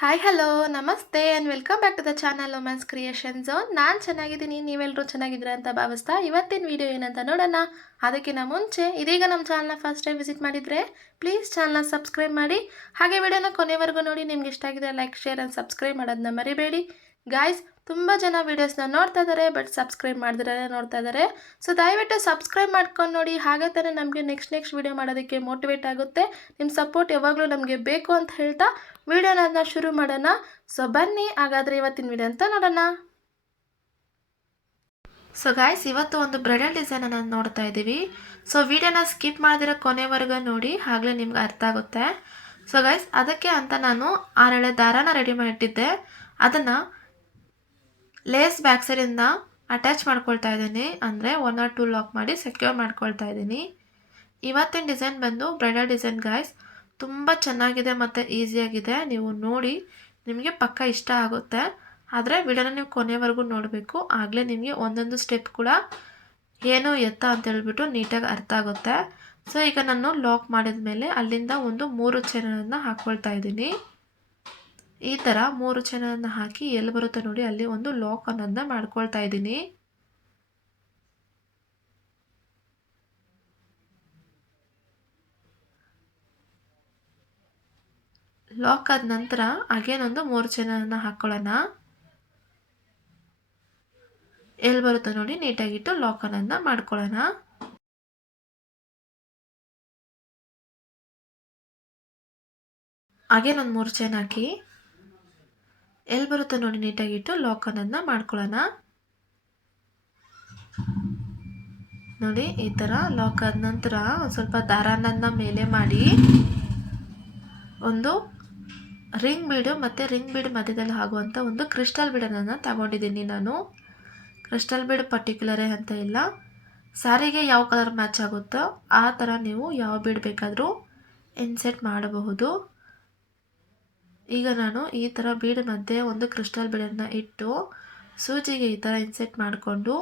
Hi hello ನಮಸ್ತೆ and welcome back to the channel Women's Creation Zone. ನಾನು ಚೆನ್ನಾಗಿದ್ದೀನಿ, ನೀವೆಲ್ಲರೂ ಚೆನ್ನಾಗಿದ್ದೀರಾ ಅಂತ ಭಾವಿಸ್ತಾ ಇವತ್ತಿನ ವಿಡಿಯೋ ಏನಂತ ನೋಡೋಣ. ಅದಕ್ಕಿಂತ ಮುಂಚೆ ಇದೀಗ ನಮ್ಮ ಚಾನಲ್ನ ಫಸ್ಟ್ ಟೈಮ್ ವಿಸಿಟ್ ಮಾಡಿದರೆ ಪ್ಲೀಸ್ ಚಾನಲ್ನ ಸಬ್ಸ್ಕ್ರೈಬ್ ಮಾಡಿ. ಹಾಗೆ ವಿಡಿಯೋನ ಕೊನೆವರೆಗೂ ನೋಡಿ. ನಿಮ್ಗೆ ಇಷ್ಟ ಆಗಿದೆ ಲೈಕ್ ಶೇರ್ ಆ್ಯಂಡ್ ಸಬ್ಸ್ಕ್ರೈಬ್ ಮಾಡೋದನ್ನ ಮರಿಬೇಡಿ ಗಾಯ್ಸ್. ತುಂಬ ಜನ ವೀಡಿಯೋಸ್ನ ನೋಡ್ತಾ ಇದ್ದಾರೆ ಬಟ್ ಸಬ್ಸ್ಕ್ರೈಬ್ ಮಾಡಿದ್ರೆ ನೋಡ್ತಾ ಇದ್ದಾರೆ. ಸೊ ದಯವಿಟ್ಟು ಸಬ್ಸ್ಕ್ರೈಬ್ ಮಾಡ್ಕೊಂಡು ನೋಡಿ. ಹಾಗೆ ತಾನೇ ನಮಗೆ ನೆಕ್ಸ್ಟ್ ವೀಡಿಯೋ ಮಾಡೋದಕ್ಕೆ ಮೋಟಿವೇಟ್ ಆಗುತ್ತೆ. ನಿಮ್ಮ ಸಪೋರ್ಟ್ ಯಾವಾಗಲೂ ನಮಗೆ ಬೇಕು ಅಂತ ಹೇಳ್ತಾ ವಿಡಿಯೋನ ಶುರು ಮಾಡೋಣ. ಸೊ ಬನ್ನಿ ಹಾಗಾದರೆ ಇವತ್ತಿನ ವಿಡಿಯೋ ಅಂತ ನೋಡೋಣ. ಸೊ ಗಾಯ್ಸ್, ಇವತ್ತು ಒಂದು ಬ್ರೈಡಲ್ ಡಿಸೈನನ್ನು ನೋಡ್ತಾ ಇದ್ದೀವಿ. ಸೊ ವಿಡಿಯೋನ ಸ್ಕಿಪ್ ಮಾಡಿದಿರೋ ಕೊನೆವರೆಗೂ ನೋಡಿ, ಆಗಲೇ ನಿಮ್ಗೆ ಅರ್ಥ ಆಗುತ್ತೆ. ಸೊ ಗೈಸ್, ಅದಕ್ಕೆ ಅಂತ ನಾನು 6 ಎಳೆ ದಾರಾನ ರೆಡಿ ಮಾಡಿಟ್ಟಿದ್ದೆ. ಅದನ್ನು ಲೇಸ್ ಬ್ಯಾಕ್ ಸೈಡಿಂದ ಅಟ್ಯಾಚ್ ಮಾಡ್ಕೊಳ್ತಾ ಇದ್ದೀನಿ. ಅಂದರೆ 1 or 2 ಲಾಕ್ ಮಾಡಿ ಸೆಕ್ಯೂರ್ ಮಾಡ್ಕೊಳ್ತಾ ಇದ್ದೀನಿ. ಇವತ್ತಿನ ಡಿಸೈನ್ ಬಂದು ಬ್ರೈಡಲ್ ಡಿಸೈನ್ ಗಾಯ್ಸ್. ತುಂಬ ಚೆನ್ನಾಗಿದೆ ಮತ್ತು ಈಸಿಯಾಗಿದೆ. ನೀವು ನೋಡಿ, ನಿಮಗೆ ಪಕ್ಕ ಇಷ್ಟ ಆಗುತ್ತೆ. ಆದರೆ ವಿಡಿಯೋನ ನೀವು ಕೊನೆವರೆಗೂ ನೋಡಬೇಕು. ಆಗಲೇ ನಿಮಗೆ ಒಂದೊಂದು ಸ್ಟೆಪ್ ಕೂಡ ಏನು ಎತ್ತ ಅಂತ ಹೇಳ್ಬಿಟ್ಟು ನೀಟಾಗಿ ಅರ್ಥ ಆಗುತ್ತೆ. ಸೊ ಈಗ ನಾನು ಲಾಕ್ ಮಾಡಿದ ಮೇಲೆ ಅಲ್ಲಿಂದ ಒಂದು 3 ಚೈನನ್ನು ಹಾಕ್ಕೊಳ್ತಾ ಇದ್ದೀನಿ. ಈ ಥರ 3 ಚೈನನ್ನು ಹಾಕಿ ಎಲ್ಲಿ ಬರುತ್ತೆ ನೋಡಿ ಅಲ್ಲಿ ಒಂದು ಲಾಕ್ ಅನ್ನೋದನ್ನ ಮಾಡ್ಕೊಳ್ತಾ ಇದ್ದೀನಿ. ಲಾಕ್ ಆದ ನಂತರ ಅಗೇನ್ ಒಂದು 3 ಚೈನನ್ನು ಹಾಕ್ಕೊಳ್ಳೋಣ. ಎಲ್ಲಿ ಬರುತ್ತೆ ನೋಡಿ ನೀಟಾಗಿಟ್ಟು ಲಾಕ್ ಅನ್ನೋದನ್ನ ಮಾಡ್ಕೊಳ್ಳೋಣ. ಅಗೇನ್ ಒಂದು 3 ಚೈನ್ ಹಾಕಿ ಎಲ್ಲಿ ಬರುತ್ತೆ ನೋಡಿ ನೀಟಾಗಿಟ್ಟು ಲಾಕ್ ಅನ್ನೋದನ್ನ ಮಾಡ್ಕೊಳ್ಳೋಣ. ನೋಡಿ ಈ ಥರ ಲಾಕ್ ಆದ ನಂತರ ಒಂದು ಸ್ವಲ್ಪ ದಾರಾನನ್ನ ಮೇಲೆ ಮಾಡಿ ಒಂದು ರಿಂಗ್ ಬೀಡು ಮತ್ತು ರಿಂಗ್ ಬೀಡ್ ಮಧ್ಯದಲ್ಲಿ ಆಗುವಂಥ ಒಂದು ಕ್ರಿಸ್ಟಲ್ ಬೀಡನ್ನು ತಗೊಂಡಿದ್ದೀನಿ ನಾನು. ಕ್ರಿಸ್ಟಲ್ ಬೀಡ್ ಪರ್ಟಿಕ್ಯುಲರೇ ಅಂತ ಇಲ್ಲ, ಸ್ಯಾರಿಗೆ ಯಾವ ಕಲರ್ ಮ್ಯಾಚ್ ಆಗುತ್ತೋ ಆ ಥರ ನೀವು ಯಾವ ಬೀಡ್ ಬೇಕಾದರೂ ಇನ್ಸೆಟ್ ಮಾಡಬಹುದು. ಈಗ ನಾನು ಈ ಥರ ಬೀಡ್ ಮಧ್ಯೆ ಒಂದು ಕ್ರಿಸ್ಟಲ್ ಬೀಡನ್ನು ಇಟ್ಟು ಸೂಜಿಗೆ ಈ ಥರ ಇನ್ಸೆಟ್ ಮಾಡಿಕೊಂಡು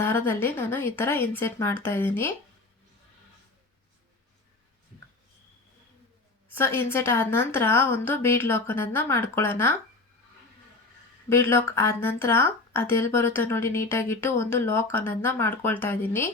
ದಾರದಲ್ಲಿ ನಾನು ಈ ಥರ ಇನ್ಸೆಟ್ ಮಾಡ್ತಾ ಇದ್ದೀನಿ. ಸೊ ಇನ್ಸೆಟ್ ಆದ ನಂತರ ಒಂದು ಬೀಡ್ ಲಾಕ್ ಅನ್ನೋದನ್ನ ಮಾಡ್ಕೊಳ್ಳೋಣ. ಬೀಡ್ ಲಾಕ್ ಆದ ನಂತರ ಅದೆಲ್ಲಿ ಬರುತ್ತೆ ನೋಡಿ ನೀಟಾಗಿಟ್ಟು ಒಂದು ಲಾಕ್ ಅನ್ನೋದನ್ನ ಮಾಡ್ಕೊಳ್ತಾ ಇದ್ದೀನಿ.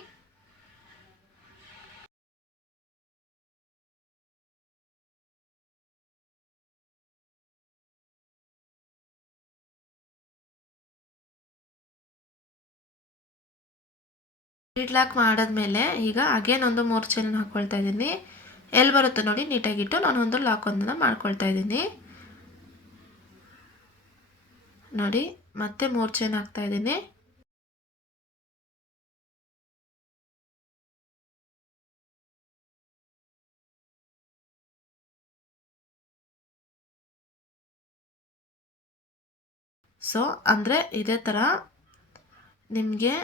ಬೀಡ್ ಲಾಕ್ ಮಾಡಿದ್ಮೇಲೆ ಈಗ ಅಗೇನ್ ಒಂದು 3 ಚೈನ್ ಹಾಕ್ಕೊಳ್ತಾ ಇದ್ದೀನಿ. ಎಲ್ಲಿ ಬರುತ್ತೆ ನೋಡಿ ನೀಟಾಗಿಟ್ಟು ನಾನು ಒಂದು ಲಾಕ್ ಒಂದನ್ನು ಮಾಡ್ಕೊಳ್ತಾ ಇದ್ದೀನಿ. ನೋಡಿ ಮತ್ತೆ 3 ಚೈನ್ ಹಾಕ್ತಾ ಇದ್ದೀನಿ. ಸೊ ಅಂದರೆ ಇದೇ ಥರ ನಿಮಗೆ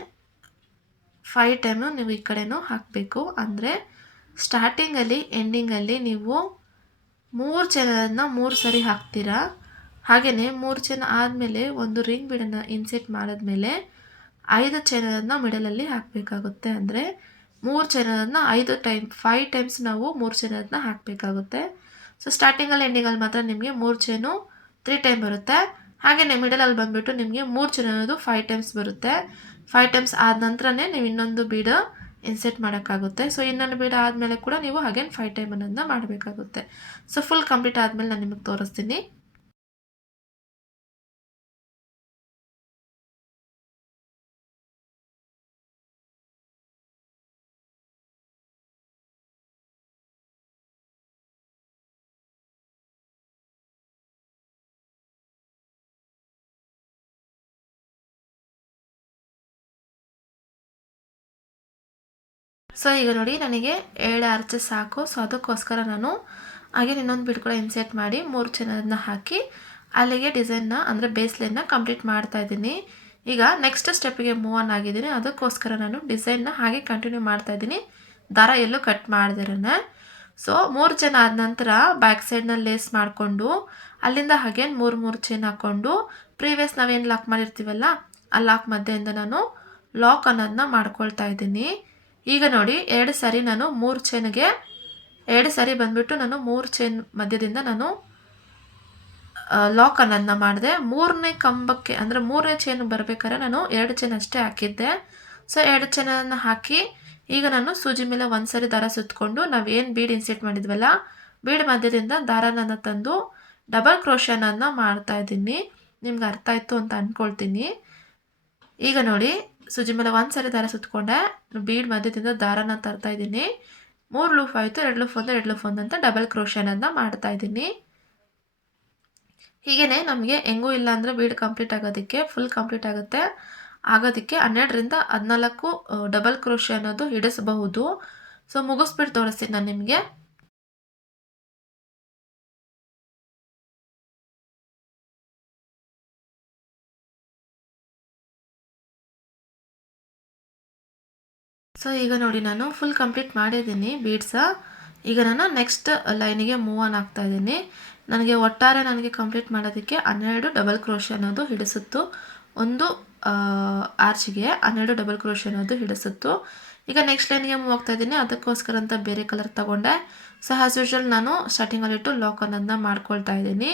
5 ಟೈಮು ನೀವು ಈ ಕಡೆನೂ ಹಾಕಬೇಕು. ಅಂದರೆ ಸ್ಟಾರ್ಟಿಂಗಲ್ಲಿ ಎಂಡಿಂಗಲ್ಲಿ ನೀವು 3 ಚೈನನ್ನು 3 ಸರಿ ಹಾಕ್ತೀರಾ. ಹಾಗೆಯೇ 3 ಚೈನ್ ಆದಮೇಲೆ ಒಂದು ರಿಂಗ್ ಬೀಡನ್ನು ಇನ್ಸೆಟ್ ಮಾಡಿದ್ಮೇಲೆ 5 ಚೈನನ್ನು ಮಿಡಲಲ್ಲಿ ಹಾಕಬೇಕಾಗುತ್ತೆ. ಅಂದರೆ 3 ಚೈನನ್ನು 5 ಟೈಮ್ಸ್ ನಾವು 3 ಚೈನನ್ನು ಹಾಕಬೇಕಾಗುತ್ತೆ. ಸೊ ಸ್ಟಾರ್ಟಿಂಗಲ್ಲಿ ಎಂಡಿಂಗಲ್ಲಿ ಮಾತ್ರ ನಿಮಗೆ 3 ಚೈನು 3 ಟೈಮ್ ಬರುತ್ತೆ. ಹಾಗೆಯೇ ಮಿಡಲಲ್ಲಿ ಬಂದುಬಿಟ್ಟು ನಿಮಗೆ 3 ಚೈನ್ ಅನ್ನೋದು 5 ಟೈಮ್ಸ್ ಬರುತ್ತೆ. 5 ಟೈಮ್ಸ್ ಆದ ನಂತರನೇ ನೀವು ಇನ್ನೊಂದು ಬೀಡು ಇನ್ಸೆಟ್ ಮಾಡೋಕ್ಕಾಗುತ್ತೆ. ಸೊ ಇನ್ನೊಂದು ಬೀಡು ಆದಮೇಲೆ ಕೂಡ ನೀವು ಅಗೇನ್ 5 ಟೈಮ್ ಅನ್ನೋದನ್ನ ಮಾಡಬೇಕಾಗುತ್ತೆ. ಸೊ ಫುಲ್ ಕಂಪ್ಲೀಟ್ ಆದಮೇಲೆ ನಾನು ನಿಮಗೆ ತೋರಿಸ್ತೀನಿ. ಸೊ ಈಗ ನೋಡಿ ನನಗೆ 7 ಆರ್ಚಸ್ ಸಾಕು. ಸೊ ಅದಕ್ಕೋಸ್ಕರ ನಾನು ಹಾಗೆ ಇನ್ನೊಂದು ಬೀಡ್ ಕೂಡ ಇನ್ಸೆಟ್ ಮಾಡಿ 3 ಚೈನನ್ನು ಹಾಕಿ ಅಲ್ಲಿಗೆ ಡಿಸೈನ್ನ ಅಂದರೆ ಬೇಸ್ ಲೈನ್ನ ಕಂಪ್ಲೀಟ್ ಮಾಡ್ತಾ ಇದ್ದೀನಿ. ಈಗ ನೆಕ್ಸ್ಟ್ ಸ್ಟೆಪ್ಪಿಗೆ ಮೂವ್ ಆನ್ ಆಗಿದ್ದೀನಿ. ಅದಕ್ಕೋಸ್ಕರ ನಾನು ಡಿಸೈನ್ನ ಹಾಗೆ ಕಂಟಿನ್ಯೂ ಮಾಡ್ತಾ ಇದ್ದೀನಿ, ದಾರ ಎಲ್ಲೂ ಕಟ್ ಮಾಡ್ದಿರನೆ. ಸೊ 3 ಚೈನ್ ಆದ ನಂತರ ಬ್ಯಾಕ್ ಸೈಡ್ನ ಲೇಸ್ ಮಾಡಿಕೊಂಡು ಅಲ್ಲಿಂದ ಹಾಗೆ 3 ಚೈನ್ ಹಾಕ್ಕೊಂಡು ಪ್ರೀವಿಯಸ್ ನಾವೇನು ಲಾಕ್ ಮಾಡಿರ್ತೀವಲ್ಲ ಆ ಲಾಕ್ ಮಧ್ಯೆಯಿಂದ ನಾನು ಲಾಕ್ ಅನ್ನೋದನ್ನ ಮಾಡ್ಕೊಳ್ತಾ ಇದ್ದೀನಿ. ಈಗ ನೋಡಿ 2 ಸಾರಿ ನಾನು 3 ಚೈನ್ಗೆ 2 ಸಾರಿ ಬಂದುಬಿಟ್ಟು ನಾನು 3 ಚೈನ್ ಮಧ್ಯದಿಂದ ನಾನು ಲಾಕ್ ಅನ್ನೋದನ್ನ ಮಾಡಿದೆ. 3ನೇ ಕಂಬಕ್ಕೆ ಅಂದರೆ 3ನೇ ಚೈನ್ ಬರಬೇಕಾದ್ರೆ ನಾನು 2 ಚೈನ್ ಅಷ್ಟೇ ಹಾಕಿದ್ದೆ. ಸೊ 2 ಚೈನನ್ನು ಹಾಕಿ ಈಗ ನಾನು ಸೂಜಿ ಮೇಲೆ ಒಂದು ಸಾರಿ ದಾರ ಸುತ್ತಕೊಂಡು ನಾವೇನು ಬೀಡ್ ಇನ್ಸೆಟ್ ಮಾಡಿದ್ವಲ್ಲ ಬೀಡ್ ಮಧ್ಯದಿಂದ ದಾರನ ತಂದು ಡಬಲ್ ಕ್ರೋಶನನ್ನು ಮಾಡ್ತಾ ಇದ್ದೀನಿ. ನಿಮ್ಗೆ ಅರ್ಥ ಆಯಿತು ಅಂತ ಅಂದ್ಕೊಳ್ತೀನಿ. ಈಗ ನೋಡಿ ಸೂಜಿ ಮೇಲೆ ಒಂದು ಸಾರಿ ದಾರ ಸುತ್ತಕೊಂಡೆ, ಬೀಡ್ ಮಧ್ಯದಿಂದ ದಾರನ ತರ್ತಾ ಇದ್ದೀನಿ. 3 ಲೂಪ್ ಆಯಿತು, 2 ಲೂಪ್ 1 2 ಲೂಪ್ 1 ಅಂತ ಡಬಲ್ ಕ್ರೋಶನನ್ನು ಮಾಡ್ತಾ ಇದ್ದೀನಿ. ಹೀಗೇ ನಮಗೆ ಹೆಂಗೂ ಇಲ್ಲ ಅಂದರೆ ಬೀಡ್ ಕಂಪ್ಲೀಟ್ ಆಗೋದಕ್ಕೆ ಫುಲ್ ಕಂಪ್ಲೀಟ್ ಆಗೋದಕ್ಕೆ 12ರಿಂದ 14 ಡಬಲ್ ಕ್ರೋಶೆ ಅನ್ನೋದು ಹಿಡಿಸಬಹುದು. ಸೊ ಮುಗಿಸ್ಬಿಟ್ಟು ತೋರಿಸ್ತೀನಿ ನಾನು ನಿಮಗೆ. ಸೊ ಈಗ ನೋಡಿ ನಾನು ಫುಲ್ ಕಂಪ್ಲೀಟ್ ಮಾಡಿದ್ದೀನಿ ಬೀಡ್ಸ. ಈಗ ನಾನು ನೆಕ್ಸ್ಟ್ ಲೈನಿಗೆ ಮೂವ್ ಆನ್ ಆಗ್ತಾ ಇದ್ದೀನಿ. ನನಗೆ ಒಟ್ಟಾರೆ ನನಗೆ ಕಂಪ್ಲೀಟ್ ಮಾಡೋದಕ್ಕೆ 12 ಡಬಲ್ ಕ್ರೋಶೆ ಅನ್ನೋದು ಹಿಡಿಸುತ್ತು. ಒಂದು ಆರ್ಚಿಗೆ 12 ಡಬಲ್ ಕ್ರೋಶೆ ಅನ್ನೋದು ಹಿಡಿಸುತ್ತು. ಈಗ ನೆಕ್ಸ್ಟ್ ಲೈನ್ಗೆ ಮೂವ್ ಆಗ್ತಾ ಇದ್ದೀನಿ. ಅದಕ್ಕೋಸ್ಕರ ಅಂತ ಬೇರೆ ಕಲರ್ ತಗೊಂಡೆ. ಸೊ ಆ್ಯಸ್ ಯೂಶ್ವಲ್ ನಾನು ಸ್ಟಾರ್ಟಿಂಗಲ್ಲಿಟ್ಟು ಲಾಕ್ ಅನ್ನೋದನ್ನ ಮಾಡ್ಕೊಳ್ತಾ ಇದ್ದೀನಿ.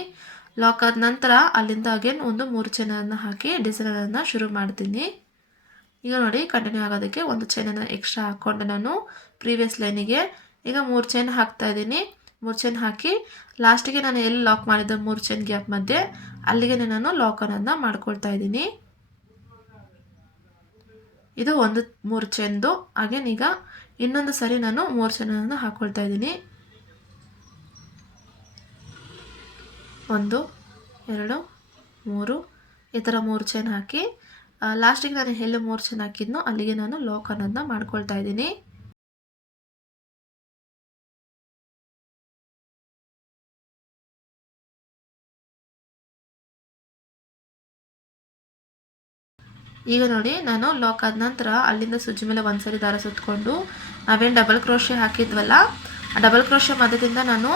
ಲಾಕ್ ಆದ ನಂತರ ಅಲ್ಲಿಂದ ಅಗೇನ್ ಒಂದು 3 ಚೈನನ್ನು ಹಾಕಿ ಡಿಸೈನನ್ನು ಶುರು ಮಾಡ್ತೀನಿ. ಈಗ ನೋಡಿ ಕಂಟಿನ್ಯೂ ಆಗೋದಕ್ಕೆ ಒಂದು ಚೈನನ್ನು ಎಕ್ಸ್ಟ್ರಾ ಹಾಕ್ಕೊಂಡೆ ನಾನು ಪ್ರೀವಿಯಸ್ ಲೈನಿಗೆ. ಈಗ 3 ಚೈನ್ ಹಾಕ್ತಾ ಇದ್ದೀನಿ. 3 ಚೈನ್ ಹಾಕಿ ಲಾಸ್ಟಿಗೆ ನಾನು ಎಲ್ಲಿ ಲಾಕ್ ಮಾಡಿದ್ದೆ 3 ಚೈನ್ ಗ್ಯಾಪ್ ಮಧ್ಯೆ ಅಲ್ಲಿಗೆ ನಾನು ಲಾಕ್ ಅನ್ನೋದನ್ನ ಮಾಡ್ಕೊಳ್ತಾ ಇದ್ದೀನಿ. ಇದು ಒಂದು 3 ಚೈನ್ದು. ಹಾಗೇನು ಈಗ ಇನ್ನೊಂದು ಸರಿ ನಾನು 3 ಚೈನನ್ನು ಹಾಕ್ಕೊಳ್ತಾ ಇದ್ದೀನಿ. 1 2 3 ಈ ಥರ 3 ಚೈನ್ ಹಾಕಿ ಲಾಸ್ಟಿಗೆ ನಾನು ಎಲ್ಲಿ 3 ಚೈನ್ ಹಾಕಿದ್ನೋ ಅಲ್ಲಿಗೆ ನಾನು ಲಾಕ್ ಅನ್ನೋದನ್ನ ಮಾಡ್ಕೊಳ್ತಾ ಇದ್ದೀನಿ. ಈಗ ನೋಡಿ ನಾನು ಲಾಕ್ ಆದ ನಂತರ ಅಲ್ಲಿಂದ ಸುಜ್ಜಿ ಮೇಲೆ ಒಂದು ಸರಿ ದಾರ ಸುತ್ತಕೊಂಡು ನಾವೇನು ಡಬಲ್ ಕ್ರೋಶೆ ಹಾಕಿದ್ವಲ್ಲ ಆ ಡಬಲ್ ಕ್ರೋಶೆ ಮಧ್ಯದಿಂದ ನಾನು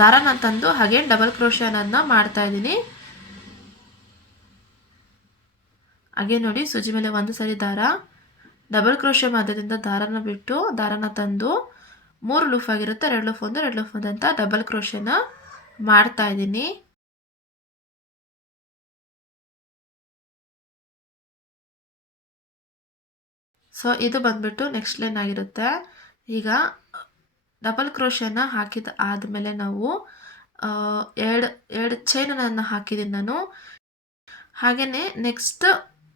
ದಾರನ ತಂದು ಹಾಗೆ ಡಬಲ್ ಕ್ರೋಶೆ ಅನ್ನೋದನ್ನ ಮಾಡ್ತಾ ಇದ್ದೀನಿ. ಹಾಗೆ ನೋಡಿ ಸುಜ್ಜಿ ಮೇಲೆ ಒಂದು ಸರಿ ದಾರ ಡಬಲ್ ಕ್ರೋಶೆ ಮಧ್ಯದಿಂದ ದಾರನ ಬಿಟ್ಟು ದಾರನ ತಂದು 3 ಲೂಫ್ ಆಗಿರುತ್ತೆ, 2 ಲೂಫ್ 1 2 ಲೂಫ್ 1 ಅಂತ ಡಬಲ್ ಕ್ರೋಶೆನ ಮಾಡ್ತಾ ಇದ್ದೀನಿ. ಸೊ ಇದು ಬಂದ್ಬಿಟ್ಟು ನೆಕ್ಸ್ಟ್ ಲೈನ್ ಆಗಿರುತ್ತೆ. ಈಗ ಡಬಲ್ ಕ್ರೋಶೆನ ಹಾಕಿದ ಆದಮೇಲೆ ನಾವು ಎರಡು ಚೈನನ್ನು ಹಾಕಿದ್ದೀನಿ ನಾನು. ಹಾಗೆಯೇ ನೆಕ್ಸ್ಟ್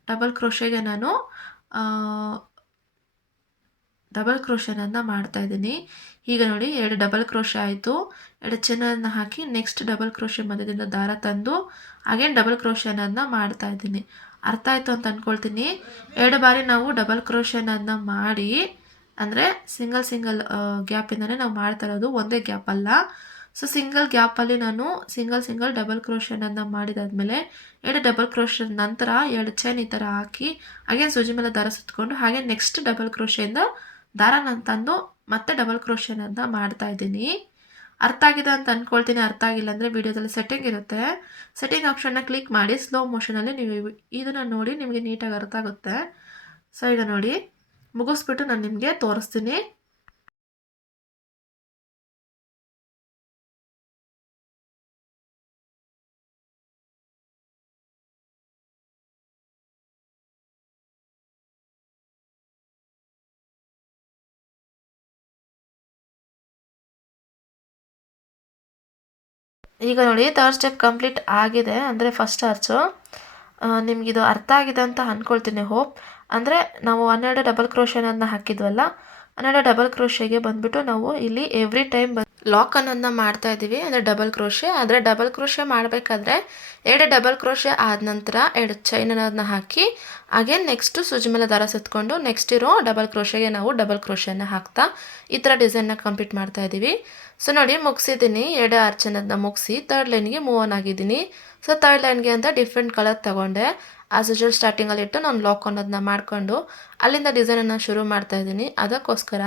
ಡಬಲ್ ಕ್ರೋಶೆಗೆ ನಾನು ಡಬಲ್ ಕ್ರೋಶೆನನ್ನು ಮಾಡ್ತಾ ಇದ್ದೀನಿ. ಈಗ ನೋಡಿ 2 ಡಬಲ್ ಕ್ರೋಶೆ ಆಯಿತು. 2 ಚೈನನ್ನು ಹಾಕಿ ನೆಕ್ಸ್ಟ್ ಡಬಲ್ ಕ್ರೋಶೆ ಮಧ್ಯದಿಂದ ದಾರ ತಂದು ಹಾಗೇನು ಡಬಲ್ ಕ್ರೋಶೆನನ್ನು ಮಾಡ್ತಾ ಇದ್ದೀನಿ. ಅರ್ಥ ಆಯಿತು ಅಂತ ಅಂದ್ಕೊಳ್ತೀನಿ. 2 ಬಾರಿ ನಾವು ಡಬಲ್ ಕ್ರೋಶೆನನ್ನು ಮಾಡಿ ಅಂದರೆ ಸಿಂಗಲ್ ಗ್ಯಾಪಿಂದನೇ ನಾವು ಮಾಡ್ತಾ ಇರೋದು, ಒಂದೇ ಗ್ಯಾಪ್ ಅಲ್ಲ. ಸೊ ಸಿಂಗಲ್ ಗ್ಯಾಪಲ್ಲಿ ನಾನು ಸಿಂಗಲ್ ಡಬಲ್ ಕ್ರೋಶೆನನ್ನು ಮಾಡಿದಾದ್ಮೇಲೆ 2 ಡಬಲ್ ಕ್ರೋಶೆ ನಂತರ 2 ಚೈನ್ ಈ ಥರ ಹಾಕಿ ಹಾಗೇನು ಸೂಜಿ ಮೇಲೆ ದಾರ ಸುತ್ತಕೊಂಡು ಹಾಗೆ ನೆಕ್ಸ್ಟ್ ಡಬಲ್ ಕ್ರೋಶೆಯಿಂದ ದಾರನ ತಂದು ಮತ್ತೆ ಡಬಲ್ ಕ್ರೋಶೆನನ್ನು ಮಾಡ್ತಾ ಇದ್ದೀನಿ. ಅರ್ಥ ಆಗಿದೆ ಅಂತ ಅಂದ್ಕೊಳ್ತೀನಿ. ಅರ್ಥ ಆಗಿಲ್ಲ ಅಂದರೆ ವಿಡಿಯೋದಲ್ಲಿ ಸೆಟ್ಟಿಂಗ್ ಇರುತ್ತೆ, ಸೆಟ್ಟಿಂಗ್ ಆಪ್ಷನ್ನ ಕ್ಲಿಕ್ ಮಾಡಿ ಸ್ಲೋ ಮೋಷನಲ್ಲಿ ನೀವು ಇದನ್ನು ನೋಡಿ ನಿಮಗೆ ನೀಟಾಗಿ ಅರ್ಥ ಆಗುತ್ತೆ. ಸೊ ಈಗ ನೋಡಿ ಮುಗಿಸ್ಬಿಟ್ಟು ನಾನು ನಿಮಗೆ ತೋರಿಸ್ತೀನಿ. ಈಗ ನೋಡಿ ಥರ್ಡ್ ಸ್ಟೆಪ್ ಕಂಪ್ಲೀಟ್ ಆಗಿದೆ, ಅಂದರೆ ಫಸ್ಟ್ ಆರ್ಚು. ನಿಮಗಿದು ಅರ್ಥ ಆಗಿದೆ ಅಂತ ಅಂದ್ಕೊಳ್ತೀನಿ, ಹೋಪ್. ಅಂದರೆ ನಾವು 12 ಡಬಲ್ ಕ್ರೋಶೆನನ್ನು ಹಾಕಿದ್ವಲ್ಲ, 12 ಡಬಲ್ ಕ್ರೋಶೆಗೆ ಬಂದುಬಿಟ್ಟು ನಾವು ಇಲ್ಲಿ ಎವ್ರಿ ಟೈಮ್ ಲಾಕ್ ಅನ್ನೋದನ್ನ ಮಾಡ್ತಾ ಇದ್ದೀವಿ, ಅಂದರೆ ಡಬಲ್ ಕ್ರೋಶೆ. ಆದರೆ ಡಬಲ್ ಕ್ರೋಶೆ ಮಾಡಬೇಕಾದ್ರೆ 2 ಡಬಲ್ ಕ್ರೋಶೆ ಆದ ನಂತರ 2 ಚೈನ್ ಅನ್ನೋದನ್ನ ಹಾಕಿ ಹಾಗೆ ನೆಕ್ಸ್ಟು ಸೂಜಿ ಮೇಲೆ ದಾರ ಸುತ್ತಕೊಂಡು ನೆಕ್ಸ್ಟ್ ಇರೋ ಡಬಲ್ ಕ್ರೋಶೆಗೆ ನಾವು ಡಬಲ್ ಕ್ರೋಶೆನ ಹಾಕ್ತಾ ಈ ಥರ ಡಿಸೈನ್ನ ಕಂಪ್ಲೀಟ್ ಮಾಡ್ತಾ ಇದ್ದೀವಿ. ಸೊ ನೋಡಿ ಮುಗಿಸಿದ್ದೀನಿ. 2 ಆರ್ಚ್ ಅನ್ನೋದನ್ನ ಮುಗಿಸಿ ಥರ್ಡ್ ಲೈನ್ಗೆ ಮೂವ್ ಆನ್ ಆಗಿದ್ದೀನಿ. ಸೊ ಥರ್ಡ್ ಲೈನ್ಗೆ ಅಂತ ಡಿಫ್ರೆಂಟ್ ಕಲರ್ ತೊಗೊಂಡೆ. ಆಸ್ ಯೂಶುವಲ್ ಸ್ಟಾರ್ಟಿಂಗಲ್ಲಿಟ್ಟು ನಾನು ಲಾಕ್ ಅನ್ನೋದನ್ನ ಮಾಡಿಕೊಂಡು ಅಲ್ಲಿಂದ ಡಿಸೈನನ್ನು ಶುರು ಮಾಡ್ತಾ ಇದ್ದೀನಿ. ಅದಕ್ಕೋಸ್ಕರ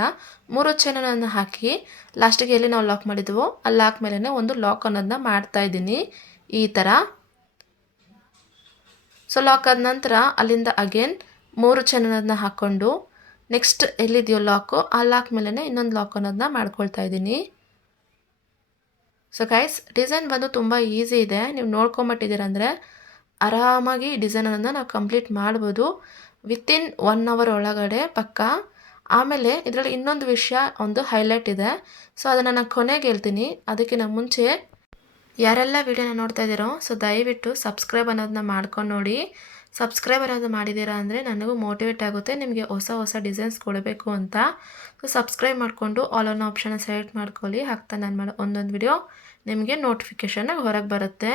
3 ಚೈನನ್ನು ಹಾಕಿ ಲಾಸ್ಟಿಗೆ ಎಲ್ಲಿ ನಾವು ಲಾಕ್ ಮಾಡಿದ್ವೋ ಅಲ್ಲಿ ಲಾಕ್ ಮೇಲೇ ಒಂದು ಲಾಕ್ ಅನ್ನೋದನ್ನ ಮಾಡ್ತಾ ಇದ್ದೀನಿ ಈ ಥರ. ಸೊ ಲಾಕ್ ಆದ ನಂತರ ಅಲ್ಲಿಂದ ಅಗೇನ್ 3 ಚೈನ್ ಅನ್ನೋದನ್ನ ಹಾಕ್ಕೊಂಡು ನೆಕ್ಸ್ಟ್ ಎಲ್ಲಿದೆಯೋ ಲಾಕು ಆ ಲಾಕ್ ಮೇಲೇ ಇನ್ನೊಂದು ಲಾಕ್ ಅನ್ನೋದನ್ನ ಮಾಡ್ಕೊಳ್ತಾ ಇದ್ದೀನಿ. ಸೊ ಗೈಸ್ ಡಿಸೈನ್ ಬಂದು ತುಂಬ ಈಸಿ ಇದೆ. ನೀವು ನೋಡ್ಕೊಂಬಿಟ್ಟಿದ್ದೀರ ಅಂದರೆ ಆರಾಮಾಗಿ ಡಿಸೈನನ್ನು ನಾವು ಕಂಪ್ಲೀಟ್ ಮಾಡ್ಬೋದು ವಿತಿನ್ 1 ಅವರ್ ಒಳಗಡೆ ಪಕ್ಕ. ಆಮೇಲೆ ಇದರಲ್ಲಿ ಇನ್ನೊಂದು ವಿಷಯ ಒಂದು ಹೈಲೈಟ್ ಇದೆ. ಸೊ ಅದನ್ನು ನಾನು ಕೊನೆಗೆ ಹೇಳ್ತೀನಿ. ಅದಕ್ಕಿಂತ ಮುಂಚೆ ಯಾರೆಲ್ಲ ವಿಡಿಯೋನ ನೋಡ್ತಾ ಇದ್ದೀರೋ ಸೊ ದಯವಿಟ್ಟು ಸಬ್ಸ್ಕ್ರೈಬ್ ಅನ್ನೋದನ್ನ ಮಾಡ್ಕೊಂಡು ನೋಡಿ. ಸಬ್ಸ್ಕ್ರೈಬ್ ಅನ್ನೋದು ಮಾಡಿದ್ದೀರಾ ಅಂದರೆ ನನಗೂ ಮೋಟಿವೇಟ್ ಆಗುತ್ತೆ ನಿಮಗೆ ಹೊಸ ಹೊಸ ಡಿಸೈನ್ಸ್ ಕೊಡಬೇಕು ಅಂತ. ಸೊ ಸಬ್ಸ್ಕ್ರೈಬ್ ಮಾಡಿಕೊಂಡು ಆಲ್ ಆನ್ ಆಪ್ಷನ್ನ ಸೆಲೆಕ್ಟ್ ಮಾಡ್ಕೊಳ್ಳಿ. ಹಾಕ್ತಾ ನಾನು ಮಾಡೋ ಒಂದೊಂದು ವಿಡಿಯೋ ನಿಮಗೆ ನೋಟಿಫಿಕೇಷನ್ ಹೊರಗೆ ಬರುತ್ತೆ.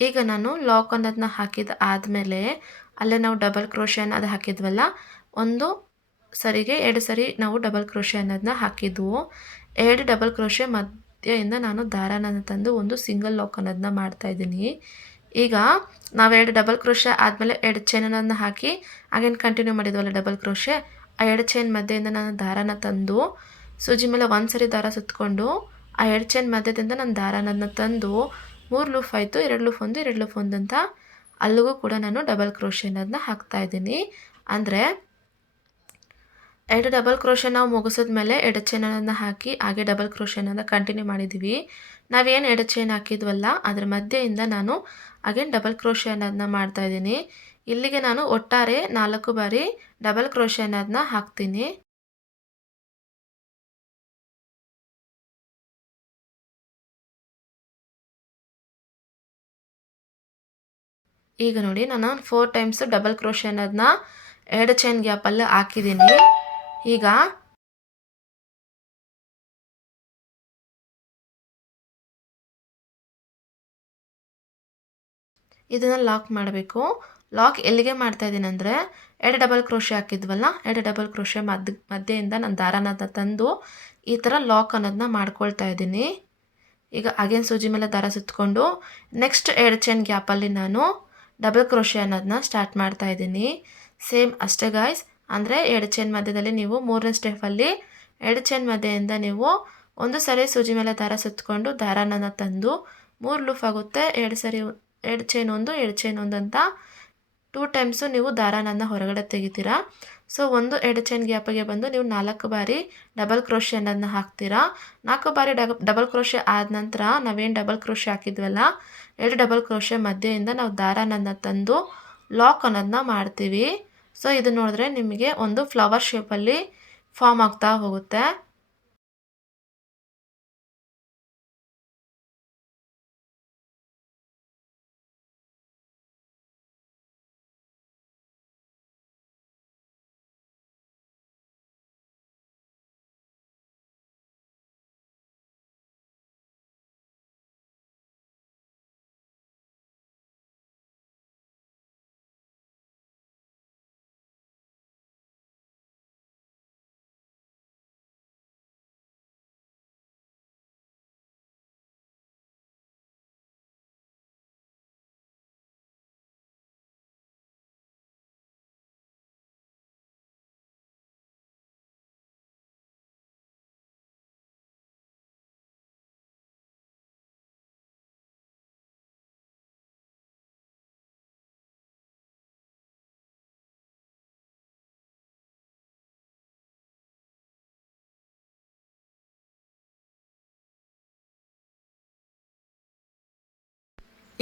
ಈಗ ನಾನು ಲಾಕ್ ಅನ್ನೋದನ್ನ ಹಾಕಿದ ಆದಮೇಲೆ ಅಲ್ಲೇ ನಾವು ಡಬಲ್ ಕ್ರೋಶೆ ಅನ್ನೋದು ಹಾಕಿದ್ವಲ್ಲ, ಒಂದು ಸರಿಗೆ 2 ಸರಿ ನಾವು ಡಬಲ್ ಕ್ರೋಶೆ ಅನ್ನೋದನ್ನ ಹಾಕಿದ್ವು. 2 ಡಬಲ್ ಕ್ರೋಶೆ ಮಧ್ಯೆಯಿಂದ ನಾನು ದಾರಾನ ತಂದು ಒಂದು ಸಿಂಗಲ್ ಲಾಕ್ ಅನ್ನೋದನ್ನ ಮಾಡ್ತಾಯಿದ್ದೀನಿ. ಈಗ ನಾವು 2 ಡಬಲ್ ಕ್ರೋಶೆ ಆದಮೇಲೆ 2 ಚೈನ್ ಅನ್ನೋದನ್ನ ಹಾಕಿ ಹಾಗೇನು ಕಂಟಿನ್ಯೂ ಮಾಡಿದ್ವಲ್ಲ ಡಬಲ್ ಕ್ರೋಶೆ, ಆ 2 ಚೈನ್ ಮಧ್ಯೆಯಿಂದ ನಾನು ದಾರಾನ ತಂದು ಸೂಜಿ ಮೇಲೆ 1 ಸರಿ ದಾರ ಸುತ್ತಕೊಂಡು ಆ 2 ಚೈನ್ ಮಧ್ಯದಿಂದ ನಾನು ದಾರಾನ ತಂದು 3 ಲೂಪ್ ಆಯಿತು, 2 ಲೂಪ್ 1 2 ಲೂಪ್ 1 ಅಂತ ಅಲ್ಲಿಗೂ ಕೂಡ ನಾನು ಡಬಲ್ ಕ್ರೋಶೆ ಅನ್ನೋದನ್ನ ಹಾಕ್ತಾಯಿದ್ದೀನಿ. ಅಂದರೆ 2 ಡಬಲ್ ಕ್ರೋಶೆ ನಾವು ಮುಗಿಸಿದ್ಮೇಲೆ 2 ಚೈನ್ ಅನ್ನೋದನ್ನ ಹಾಕಿ ಹಾಗೆ ಡಬಲ್ ಕ್ರೋಶೆ ಅನ್ನೋದನ್ನ ಕಂಟಿನ್ಯೂ ಮಾಡಿದ್ದೀವಿ. ನಾವೇನು 2 ಚೈನ್ ಹಾಕಿದ್ವಲ್ಲ ಅದರ ಮಧ್ಯೆಯಿಂದ ನಾನು ಅಗೇನ್ ಡಬಲ್ ಕ್ರೋಶೆ ಅನ್ನೋದನ್ನ ಮಾಡ್ತಾಯಿದ್ದೀನಿ. ಇಲ್ಲಿಗೆ ನಾನು ಒಟ್ಟಾರೆ 4 ಬಾರಿ ಡಬಲ್ ಕ್ರೋಶೆ ಅನ್ನೋದನ್ನ ಹಾಕ್ತೀನಿ. ಈಗ ನೋಡಿ ನಾನು 4 ಟೈಮ್ಸ್ ಡಬಲ್ ಕ್ರೋಶೆ ಅನ್ನೋದನ್ನ 2 ಚೈನ್ ಗ್ಯಾಪಲ್ಲಿ ಹಾಕಿದ್ದೀನಿ. ಈಗ ಇದನ್ನು ಲಾಕ್ ಮಾಡಬೇಕು. ಲಾಕ್ ಎಲ್ಲಿಗೆ ಮಾಡ್ತಾ ಇದ್ದೀನಿ ಅಂದರೆ 2 ಡಬಲ್ ಕ್ರೋಶೆ ಹಾಕಿದ್ವಲ್ಲ, 2 ಡಬಲ್ ಕ್ರೋಶೆ ಮಧ್ಯೆಯಿಂದ ನಾನು ದಾರಾನ ತಂದು ಈ ಥರ ಲಾಕ್ ಅನ್ನೋದನ್ನ ಮಾಡ್ಕೊಳ್ತಾ ಇದ್ದೀನಿ. ಈಗ ಅಗೇನ್ ಸೂಜಿ ಮೇಲೆ ದಾರ ಸುತ್ತಕೊಂಡು ನೆಕ್ಸ್ಟ್ 2 ಚೈನ್ ಗ್ಯಾಪಲ್ಲಿ ನಾನು ಡಬಲ್ ಕ್ರೋಶೆ ಅನ್ನೋದನ್ನ ಸ್ಟಾರ್ಟ್ ಮಾಡ್ತಾ ಇದ್ದೀನಿ. ಸೇಮ್ ಅಷ್ಟೇ ಗಾಯ್ಸ್. ಅಂದರೆ 2 ಚೈನ್ ಮಧ್ಯದಲ್ಲಿ ನೀವು 3ನೇ ಸ್ಟೆಪ್ಪಲ್ಲಿ 2 ಚೈನ್ ಮಧ್ಯೆಯಿಂದ ನೀವು ಒಂದು ಸರಿ ಸೂಜಿ ಮೇಲೆ ದಾರ ಸುತ್ತಕೊಂಡು ದಾರಾನ ತಂದು 3 ಲೂಪ್ ಆಗುತ್ತೆ. 2 ಸರಿ 2 ಚೈನ್ 1 2 ಚೈನ್ 1 ಅಂತ 2 ಟೈಮ್ಸು ನೀವು ದಾರಾನ ಹೊರಗಡೆ ತೆಗಿತೀರಾ. ಸೊ 2 ಚೈನ್ ಗ್ಯಾಪಿಗೆ ಬಂದು ನೀವು 4 ಬಾರಿ ಡಬಲ್ ಕ್ರೋಶೆ ಅನ್ನೋದನ್ನ ಹಾಕ್ತೀರಾ. 4 ಬಾರಿ ಡಬಲ್ ಕ್ರೋಶೆ ಆದ ನಂತರ ನಾವೇನು ಡಬಲ್ ಕ್ರೋಶೆ ಹಾಕಿದ್ವಲ್ಲ 2 ಡಬಲ್ ಕ್ರೋಶೆ ಮಧ್ಯೆಯಿಂದ ನಾವು ದಾರಾನ ತಂದು ಲಾಕ್ ಅನ್ನೋದನ್ನ ಮಾಡ್ತೀವಿ. ಸೊ ಇದು ನೋಡಿದ್ರೆ ನಿಮಗೆ ಒಂದು ಫ್ಲವರ್ ಶೇಪಲ್ಲಿ ಫಾರ್ಮ್ ಆಗ್ತಾ ಹೋಗುತ್ತೆ.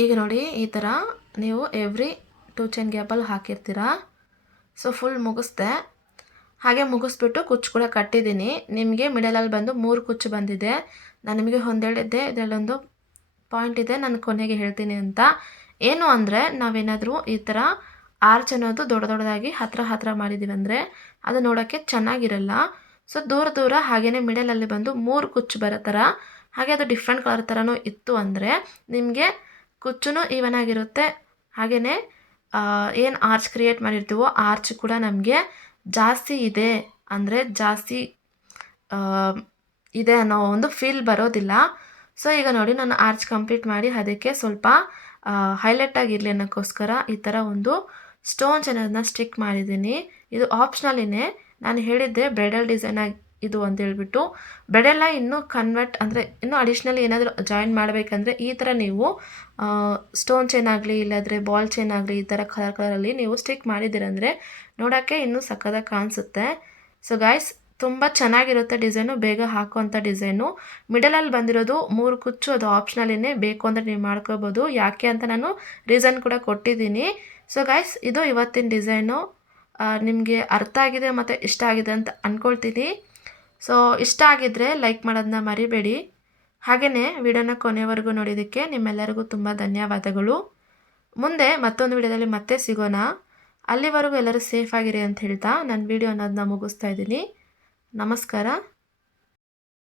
ಈಗ ನೋಡಿ ಈ ಥರ ನೀವು ಎವ್ರಿ 2 ಚೈನ್ ಗ್ಯಾಪಲ್ಲಿ ಹಾಕಿರ್ತೀರಾ. So full ಮುಗಿಸ್ದೆ. ಹಾಗೆ ಮುಗಿಸ್ಬಿಟ್ಟು ಕುಚ್ಚು ಕೂಡ ಕಟ್ಟಿದ್ದೀನಿ. ನಿಮಗೆ ಮಿಡಲಲ್ಲಿ ಬಂದು 3 ಕುಚ್ಚು ಬಂದಿದೆ. ನಾನು ನಿಮಗೆ ಒಂದು ಹೇಳಿದ್ದೆ ಇದರಲ್ಲೊಂದು ಪಾಯಿಂಟ್ ಇದೆ, ನಾನು ಕೊನೆಗೆ ಹೇಳ್ತೀನಿ ಅಂತ. ಏನು ಅಂದರೆ ನಾವೇನಾದರೂ ಈ ಥರ ಆರ್ಚ್ ಅನ್ನೋದು ದೊಡ್ಡದಾಗಿ ಹತ್ರ ಮಾಡಿದ್ದೀವಿ ಅಂದರೆ ಅದು ನೋಡೋಕ್ಕೆ ಚೆನ್ನಾಗಿರಲ್ಲ. ಸೊ ದೂರ ಹಾಗೆಯೇ ಮಿಡಲಲ್ಲಿ ಬಂದು 3 ಕುಚ್ಚು ಬರೋ ಥರ, ಹಾಗೆ ಅದು ಡಿಫ್ರೆಂಟ್ ಕಲರ್ ಥರನೂ ಇತ್ತು ಅಂದರೆ ನಿಮಗೆ ಕುಚ್ಚೂ ಈವನ್ ಆಗಿರುತ್ತೆ. ಹಾಗೆಯೇ ಏನು ಆರ್ಚ್ ಕ್ರಿಯೇಟ್ ಮಾಡಿರ್ತೀವೋ ಆರ್ಚ್ ಕೂಡ ನಮಗೆ ಜಾಸ್ತಿ ಇದೆ ಅಂದರೆ ಜಾಸ್ತಿ ಇದೆ ಅನ್ನೋ ಒಂದು ಫೀಲ್ ಬರೋದಿಲ್ಲ. ಸೊ ಈಗ ನೋಡಿ ನಾನು ಆರ್ಚ್ ಕಂಪ್ಲೀಟ್ ಮಾಡಿ ಅದಕ್ಕೆ ಸ್ವಲ್ಪ ಹೈಲೈಟ್ ಆಗಿರಲಿ ಅನ್ನೋಕ್ಕೋಸ್ಕರ ಈ ಥರ ಒಂದು ಸ್ಟೋನ್ಸ್ ಅನ್ನೋದನ್ನ ಸ್ಟಿಕ್ ಮಾಡಿದ್ದೀನಿ. ಇದು ಆಪ್ಷನಲ್ಲಿನೇ. ನಾನು ಹೇಳಿದ್ದೆ ಬ್ರೈಡಲ್ ಡಿಸೈನ್ ಇದು ಅಂತ ಹೇಳ್ಬಿಟ್ಟು. ಬ್ರೈಡೆಲ್ಲ ಇನ್ನೂ ಕನ್ವರ್ಟ್ ಅಂದರೆ ಇನ್ನೂ ಅಡಿಷ್ನಲಿ ಏನಾದರೂ ಜಾಯಿನ್ ಮಾಡಬೇಕಂದ್ರೆ ಈ ಥರ ನೀವು ಸ್ಟೋನ್ ಚೈನ್ ಆಗಲಿ ಇಲ್ಲಾಂದರೆ ಬಾಲ್ ಚೈನ್ ಆಗಲಿ ಈ ಥರ ಕಲರಲ್ಲಿ ನೀವು ಸ್ಟಿಕ್ ಮಾಡಿದ್ದೀರಂದರೆ ನೋಡೋಕ್ಕೆ ಇನ್ನೂ ಸಕ್ಕತ್ತಾಗಿ ಕಾಣಿಸುತ್ತೆ. ಸೊ ಗಾಯ್ಸ್ ತುಂಬ ಚೆನ್ನಾಗಿರುತ್ತೆ ಡಿಸೈನು, ಬೇಗ ಹಾಕುವಂಥ ಡಿಸೈನು. ಮಿಡಲಲ್ಲಿ ಬಂದಿರೋದು 3 ಕುಚ್ಚು, ಅದು ಆಪ್ಷನಲ್ಲಿನೇ, ಬೇಕು ಅಂದರೆ ನೀವು ಮಾಡ್ಕೋಬೋದು. ಯಾಕೆ ಅಂತ ನಾನು ರೀಸನ್ ಕೂಡ ಕೊಟ್ಟಿದ್ದೀನಿ. ಸೊ ಗಾಯ್ಸ್ ಇದು ಇವತ್ತಿನ ಡಿಸೈನು. ನಿಮಗೆ ಅರ್ಥ ಆಗಿದೆ ಮತ್ತು ಇಷ್ಟ ಆಗಿದೆ ಅಂತ ಅಂದ್ಕೊಳ್ತೀನಿ. ಸೊ ಇಷ್ಟ ಆಗಿದ್ದರೆ ಲೈಕ್ ಮಾಡೋದನ್ನ ಮರಿಬೇಡಿ. ಹಾಗೆಯೇ ವಿಡಿಯೋನ ಕೊನೆವರೆಗೂ ನೋಡಿದ್ದಕ್ಕೆ ನಿಮ್ಮೆಲ್ಲರಿಗೂ ತುಂಬ ಧನ್ಯವಾದಗಳು. ಮುಂದೆ ಮತ್ತೊಂದು ವಿಡಿಯೋದಲ್ಲಿ ಮತ್ತೆ ಸಿಗೋಣ. ಅಲ್ಲಿವರೆಗೂ ಎಲ್ಲರೂ ಸೇಫ್ ಆಗಿರಿ ಅಂತ ಹೇಳ್ತಾ ನನ್ನ ವಿಡಿಯೋ ಅನ್ನೋದನ್ನ ಮುಗಿಸ್ತಾ ಇದ್ದೀನಿ. ನಮಸ್ಕಾರ.